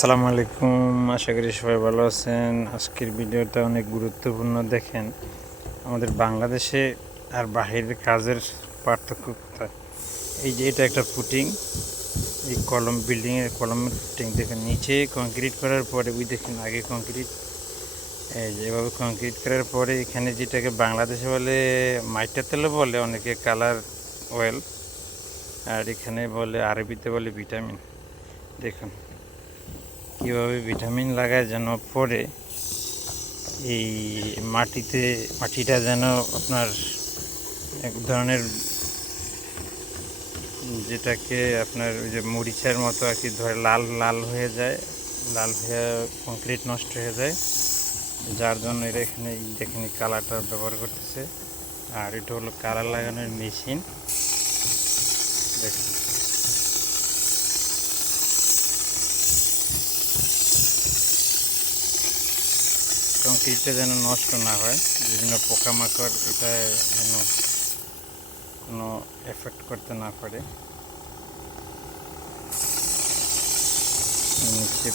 আসসালামু আলাইকুম, আশা করি সবাই ভালো আছেন। আজকের ভিডিওটা অনেক গুরুত্বপূর্ণ। দেখেন, আমাদের বাংলাদেশে আর বাহিরের কাজের পার্থক্য কোথায়। এই যে এটা একটা ফুটিং, এই কলম বিল্ডিংয়ের কলমের ফুটিং দেখেন, নিচে কংক্রিট করার পরে ওই দেখেন আগে কংক্রিট, এই যে এভাবে কংক্রিট করার পরে এখানে যেটাকে বাংলাদেশে বলে মাইটা তেলও বলে, অনেকে কালার অয়েল, আর এখানে বলে আরবিতে বলে ভিটামিন। দেখুন কীভাবে ভিটামিন লাগায় যেন পরে এই মাটিটা যেন আপনার এক ধরনের যেটাকে আপনার ওই যে মরিচার মতো আর কি ধরে লাল লাল হয়ে যায়, লাল হয়ে কংক্রিট নষ্ট হয়ে যায়, যার জন্য এরা এখানে দেখেন কালারটা ব্যবহার করতেছে। আর এটা হলো কালার লাগানোর মেশিন। দেখুন কংক্রিটটা যেন নষ্ট না হয়, বিভিন্ন পোকামাকড় এটা যেন কোনো এফেক্ট করতে না পারে। নিচে